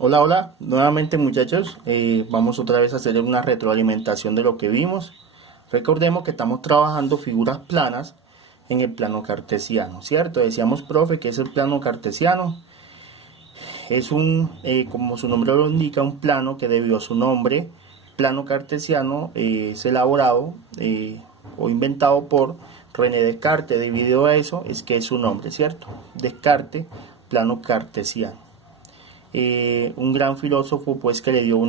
Hola, hola, nuevamente muchachos, vamos otra vez a hacer una retroalimentación de lo que vimos. Recordemos que estamos trabajando figuras planas en el plano cartesiano, ¿cierto? Decíamos, profe, que es el plano cartesiano. Es como su nombre lo indica, un plano que debido a su nombre, plano cartesiano, es elaborado o inventado por René Descartes. Debido a eso es que es su nombre, ¿cierto? Descartes, plano cartesiano. Un gran filósofo pues que le dio un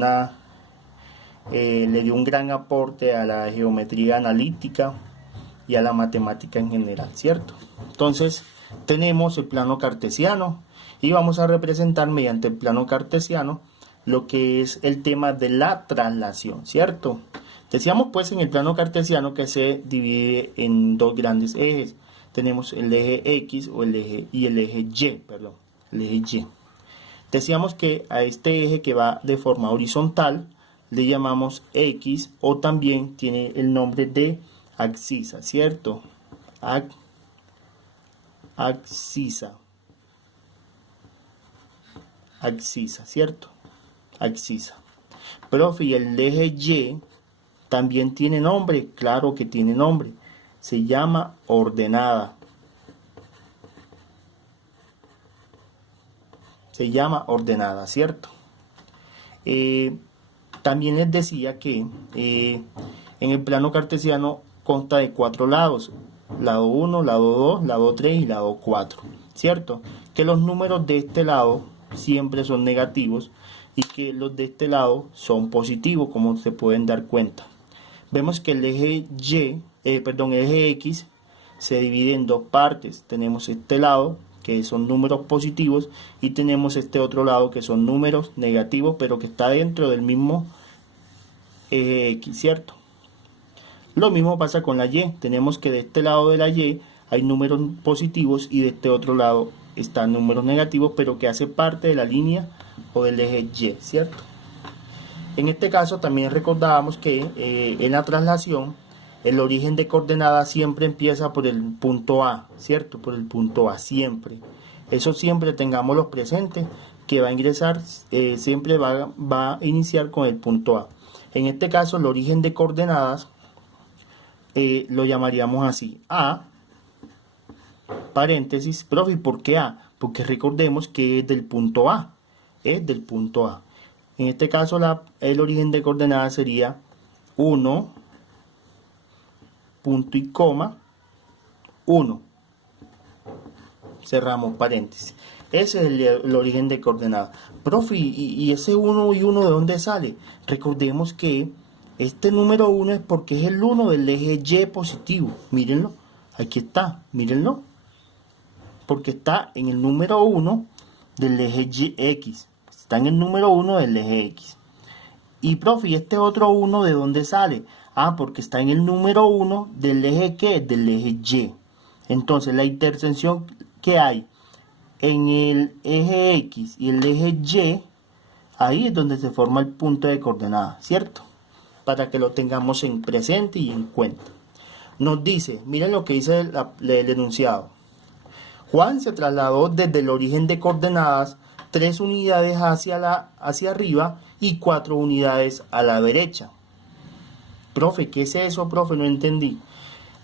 gran aporte a la geometría analítica y a la matemática en general, ¿cierto? Entonces tenemos el plano cartesiano y vamos a representar mediante el plano cartesiano lo que es el tema de la traslación, ¿cierto? Decíamos pues en el plano cartesiano que se divide en dos grandes ejes. Tenemos el eje X o el eje y el eje Y, perdón, el eje Y. Decíamos que a este eje que va de forma horizontal le llamamos X o también tiene el nombre de axisa, ¿cierto? Axisa, ¿cierto? Axisa. Profe, y el eje Y también tiene nombre, claro que tiene nombre. Se llama ordenada. Se llama ordenada, ¿cierto? También les decía que en el plano cartesiano consta de 4 lados, lado 1, lado 2, lado 3 y lado 4, ¿cierto? Que los números de este lado siempre son negativos y que los de este lado son positivos, como se pueden dar cuenta. Vemos que el eje eje X se divide en dos partes. Tenemos este lado que son números positivos y tenemos este otro lado que son números negativos, pero que está dentro del mismo eje X, ¿cierto? Lo mismo pasa con la Y. Tenemos que de este lado de la Y hay números positivos y de este otro lado están números negativos, pero que hace parte de la línea o del eje Y, ¿cierto? En este caso también recordábamos que en la traslación el origen de coordenadas siempre empieza por el punto A, ¿cierto? Por el punto A, siempre. Eso siempre tengámoslo presente, que va a ingresar, siempre va a iniciar con el punto A. En este caso el origen de coordenadas lo llamaríamos así, A, paréntesis, profe, ¿por qué A? Porque recordemos que es del punto A, es del punto A. En este caso el origen de coordenadas sería 1, punto y coma, 1. Cerramos paréntesis. Ese es el origen de coordenadas. Profe, ¿y ese 1 y 1 de dónde sale? Recordemos que este número 1 es porque es el 1 del eje Y positivo. Mírenlo, aquí está, mírenlo. Porque está en el número 1 del eje X. Está en el número 1 del eje X. Y profe, ¿y este otro 1 de dónde sale? Ah, porque está en el número 1 del eje ¿qué? Del eje Y. Entonces la intersección que hay en el eje X y el eje Y, ahí es donde se forma el punto de coordenada, ¿cierto? Para que lo tengamos en presente y en cuenta. Nos dice, miren lo que dice el enunciado. Juan se trasladó desde el origen de coordenadas 3 unidades hacia arriba y 4 unidades a la derecha. Profe, ¿qué es eso, profe? No entendí.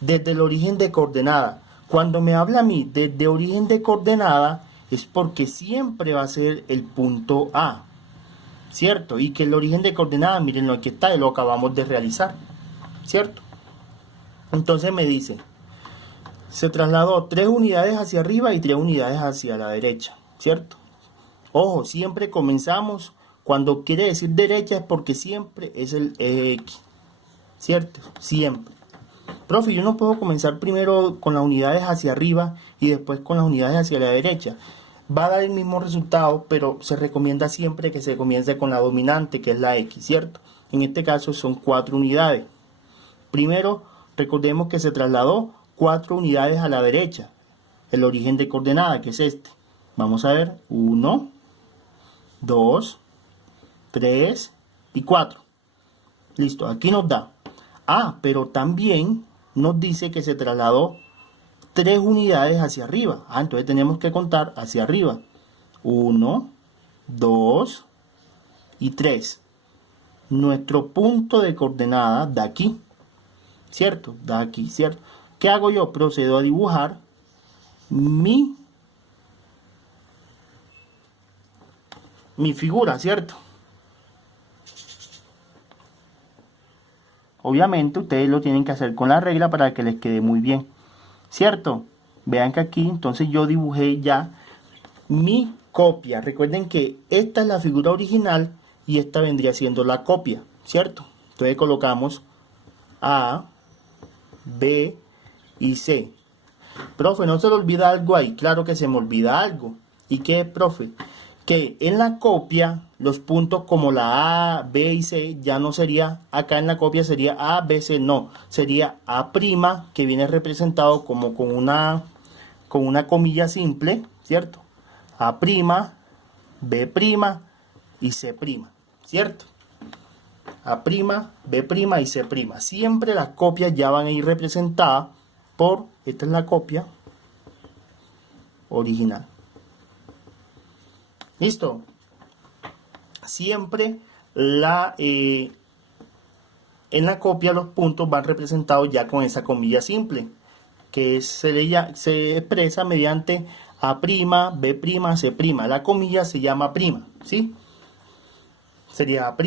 Desde el origen de coordenada. Cuando me habla a mí desde origen de coordenada es porque siempre va a ser el punto A, ¿cierto? Y que el origen de coordenada, miren, aquí está, lo acabamos de realizar, ¿cierto? Entonces me dice, se trasladó 3 unidades hacia arriba y 3 unidades hacia la derecha, ¿cierto? Ojo, siempre comenzamos, cuando quiere decir derecha es porque siempre es el eje X, ¿cierto? Siempre. Profe, yo no puedo comenzar primero con las unidades hacia arriba y después con las unidades hacia la derecha. Va a dar el mismo resultado, pero se recomienda siempre que se comience con la dominante, que es la X, ¿cierto? En este caso son 4 unidades. Primero, recordemos que se trasladó 4 unidades a la derecha. El origen de coordenada, que es este. Vamos a ver, 1, 2, 3 y 4. Listo, aquí nos da. Ah, pero también nos dice que se trasladó 3 unidades hacia arriba. Ah, entonces tenemos que contar hacia arriba. 1, 2, y 3. Nuestro punto de coordenada da aquí, ¿cierto? Da aquí, ¿cierto? ¿Qué hago yo? Procedo a dibujar mi figura, ¿cierto? Obviamente ustedes lo tienen que hacer con la regla para que les quede muy bien, ¿cierto? Vean que aquí entonces yo dibujé ya mi copia. Recuerden que esta es la figura original y esta vendría siendo la copia, ¿cierto? Entonces colocamos A, B y C. Profe, ¿no se le olvida algo ahí? Claro que se me olvida algo. ¿Y qué, profe? Que en la copia los puntos como la A, B y C ya no sería, acá en la copia sería A, B, C, no. Sería A', que viene representado como con una comilla simple, ¿cierto? A', B' y C', ¿cierto? A', B' y C'. Siempre las copias ya van a ir representadas por, esta es la copia original. ¿Listo? Siempre en la copia los puntos van representados ya con esa comilla simple, que se expresa mediante A', B', C'. La comilla se llama prima, ¿sí? Sería A', B'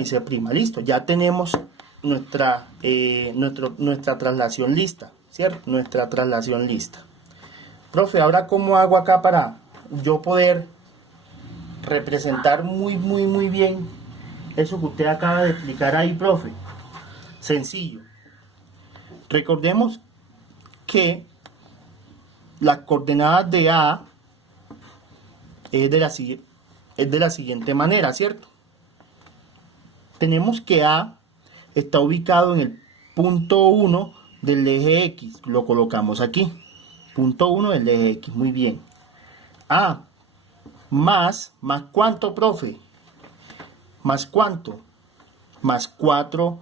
y C'. Listo, ya tenemos nuestra traslación lista, ¿cierto? Nuestra traslación lista. Profe, ahora ¿cómo hago acá para yo poder representar muy bien eso que usted acaba de explicar ahí, profe? Sencillo. Recordemos que las coordenadas de A es de la siguiente manera, ¿cierto? Tenemos que A está ubicado en el punto 1 del eje X. Lo colocamos aquí. Punto 1 del eje X. Muy bien. A más ¿cuánto, profe? ¿Más cuánto? Más 4,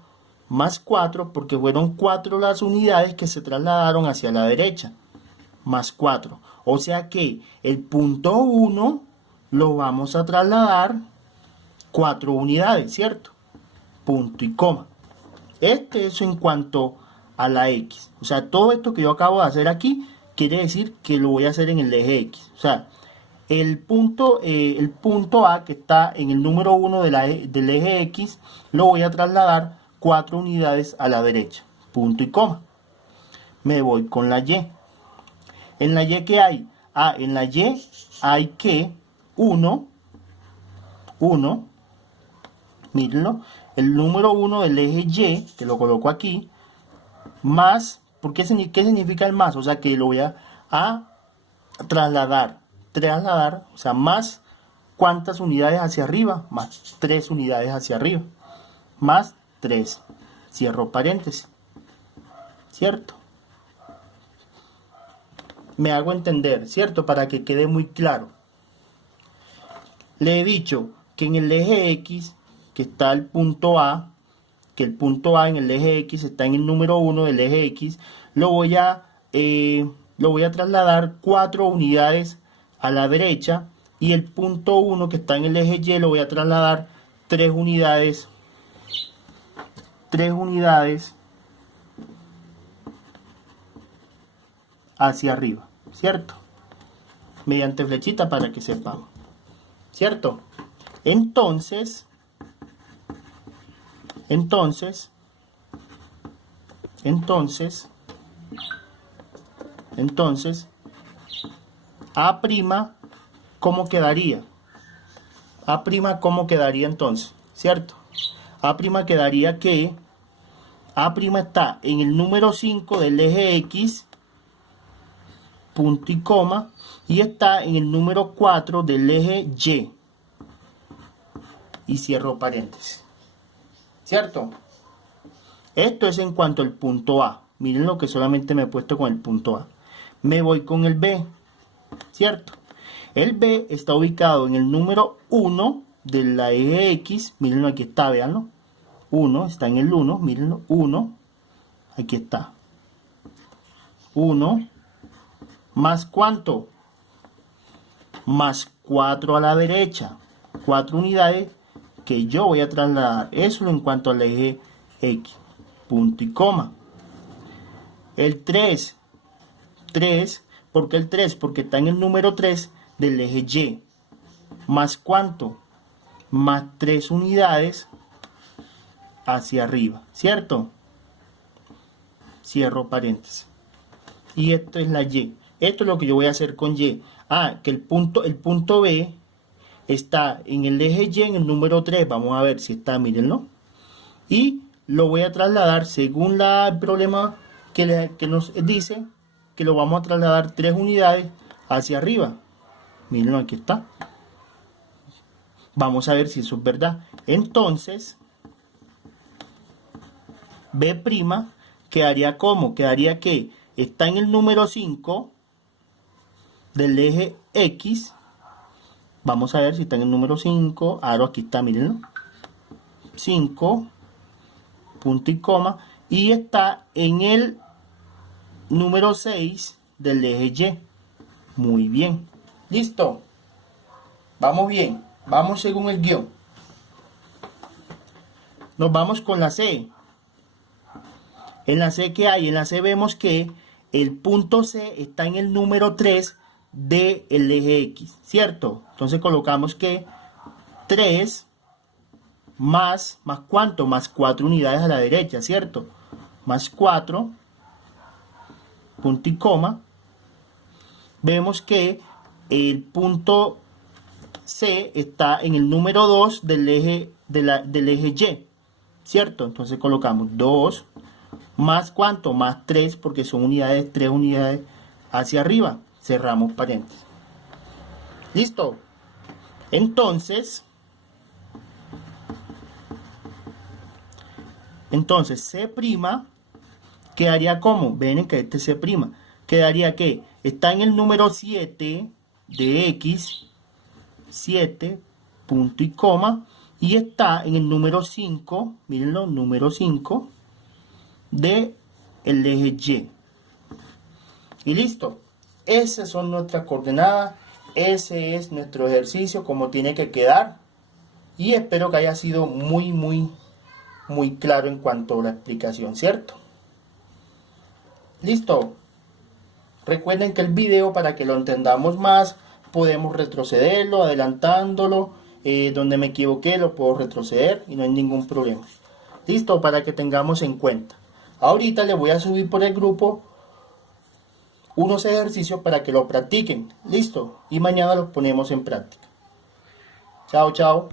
porque fueron 4 las unidades que se trasladaron hacia la derecha. Más 4. O sea que el punto 1 lo vamos a trasladar 4 unidades, ¿cierto? Punto y coma. Es en cuanto a la X. O sea, todo esto que yo acabo de hacer aquí quiere decir que lo voy a hacer en el eje X. O sea, el punto A que está en el número 1 del eje X lo voy a trasladar 4 unidades a la derecha. Punto y coma. Me voy con la Y. En la Y, ¿qué hay? En la Y hay que 1, mírenlo, el número 1 del eje Y, que lo coloco aquí, más, ¿qué significa el más? O sea que lo voy a trasladar, o sea, más, ¿cuántas unidades hacia arriba? Más 3 unidades hacia arriba, más 3, cierro paréntesis, ¿cierto? Me hago entender, ¿cierto? Para que quede muy claro. Le he dicho que en el eje X, que está el punto A, que el punto A en el eje X está en el número 1 del eje X, lo voy a trasladar 4 unidades a la derecha, y el punto 1 que está en el eje Y lo voy a trasladar 3 unidades hacia arriba, ¿cierto? Mediante flechita para que sepamos, ¿cierto? Entonces, A', ¿cómo quedaría? A', ¿cómo quedaría entonces? ¿Cierto? A' quedaría que A' está en el número 5 del eje X, punto y coma, y está en el número 4 del eje y cierro paréntesis, ¿cierto? Esto es en cuanto al punto A. Miren lo que solamente me he puesto con el punto A. Me voy con el B, ¿cierto? El B está ubicado en el número 1 de la eje X. Mírenlo, aquí está, véanlo. 1, está en el 1, mírenlo, 1. Aquí está. 1 más ¿cuánto? Más 4 a la derecha. 4 unidades que yo voy a trasladar. Eso en cuanto al eje X, punto y coma. El 3, ¿por qué el 3? Porque está en el número 3 del eje Y. ¿Más cuánto? Más 3 unidades hacia arriba, ¿cierto? Cierro paréntesis. Y esto es la Y. Esto es lo que yo voy a hacer con Y. Que el punto B está en el eje Y, en el número 3. Vamos a ver si está, mírenlo. Y lo voy a trasladar según el problema que nos dice que lo vamos a trasladar 3 unidades hacia arriba. Mírenlo, aquí está. Vamos a ver si eso es verdad. Entonces, B' quedaría como, quedaría que está en el número 5 del eje X. Vamos a ver si está en el número 5. Ahora aquí está, mírenlo. 5, punto y coma. Y está en el número 6 del eje Y. Muy bien. Listo. Vamos bien. Vamos según el guión. Nos vamos con la C. En la C, ¿qué hay? En la C vemos que el punto C está en el número 3 del eje X, ¿cierto? Entonces colocamos que 3 más ¿cuánto? Más 4 unidades a la derecha, ¿cierto? Más 4, punto y coma. Vemos que el punto C está en el número 2 del eje Y, ¿cierto? Entonces colocamos 2 más ¿cuánto? Más 3, porque son unidades, 3 unidades hacia arriba. Cerramos paréntesis. ¿Listo? Entonces C' quedaría como, ven que este C', quedaría que está en el número 7 de X, 7, punto y coma, y está en el número 5, mírenlo, número 5 de el eje Y. Y listo. Esas son nuestras coordenadas. Ese es nuestro ejercicio, como tiene que quedar. Y espero que haya sido muy claro en cuanto a la explicación, ¿cierto? Listo. Recuerden que el video, para que lo entendamos más, podemos retrocederlo, adelantándolo. Donde me equivoqué lo puedo retroceder y no hay ningún problema. Listo, para que tengamos en cuenta. Ahorita les voy a subir por el grupo unos ejercicios para que lo practiquen. Listo. Y mañana los ponemos en práctica. Chao, chao.